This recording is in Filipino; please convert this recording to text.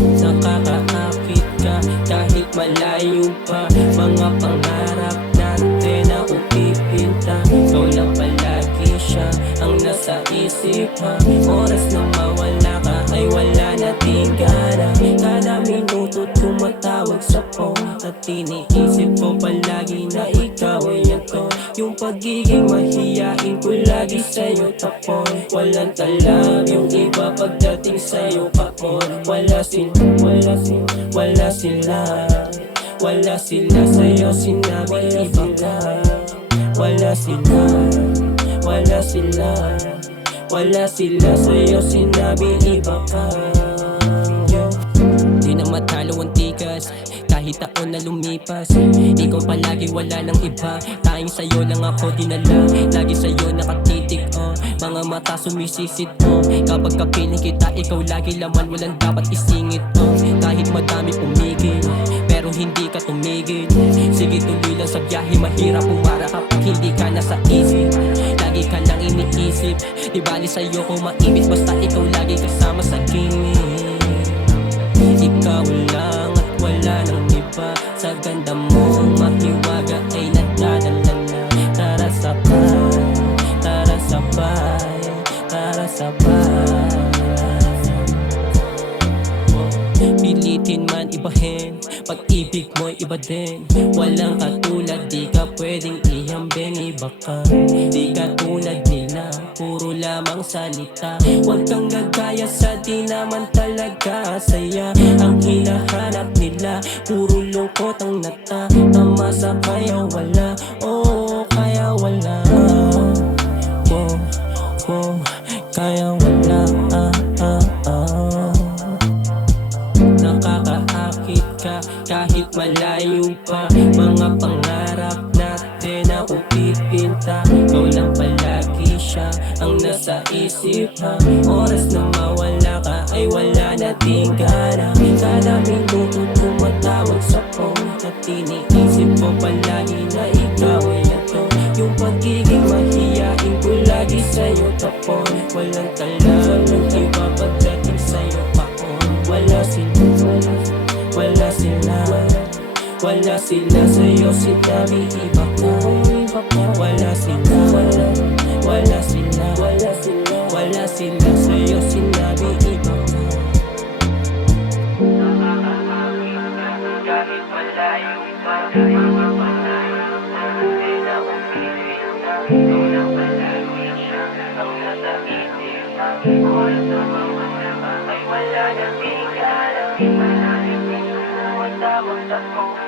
Nakakaakit ka kahit malayo pa. Mga pangarap natin na upipinta. Ikaw lang palagi siya ang nasa isip ha. Oras na mawala ka ay wala na tingala. Kada minuto tumatawag sa phone at iniisip ko palagi na ikaw ay ito. Yung pagiging mahiyain ko lagi sa'yo tapon. Walang talab yung iba pagdating sa'yo kapon. Wala sila sa'yo sinabi iba ka. Wala sila sa'yo sinabi iba ka. Di na matalo ang tikas kahit taon na lumipas. Ikaw palagi wala ng iba. Tanging sa'yo lang ako dinala. Lagi sa'yo nakatitig mga mata sumisisit kapag kapiling kita ikaw lagi laman. Walang dapat isingit kahit madami pumigil pero hindi ka tumigil. Sige tuloy lang sa biyahe. Mahirap umara kapag hindi ka nasa isip. Lagi ka lang iniisip. Di bali sa'yo kung maibit basta ikaw lagi kasama sa gilid. Ikaw lang at wala nang iba. Sa ganda mong mahiwaga ay nadadala na. Tara sabay, tara sabay, tara sabay. Pilitin man ibahin, pag-ibig mo'y iba din. Walang katulad, di ka pwedeng ihambing. Iba ka, di ka tulad nila, puro lamang salita. Huwag kang gagaya sa di naman talaga saya. Ang hinahanap nila, puro lungkot ang natatama sa kaya wala. Oo, kaya wala. Kaya wala. Nakakaakit ka kahit malayo pa. Mga pangarap natin na upipinta. Ikaw lang palagi siya ang nasa isip ha. Oras na mawala ka ay wala na tingala. Kada minuto tumatawag sa phone at iniisip ko palagi na ikaw ay ito. Yung pagiging mahiyain ko lagi sa'yo tapon. Walang talab ng iba pagdating sa'yo paon. Wala sila sa'yo sinabi iba ka. Wala sila sa'yo sinabi iba ka. Kahit malayo pa, mga panayo natin na upipinta. Ikaw lang palagi siya ang nasa isip. Oras na mawala ka ay wala na tingala. Di malalim din tumatawag sa phone.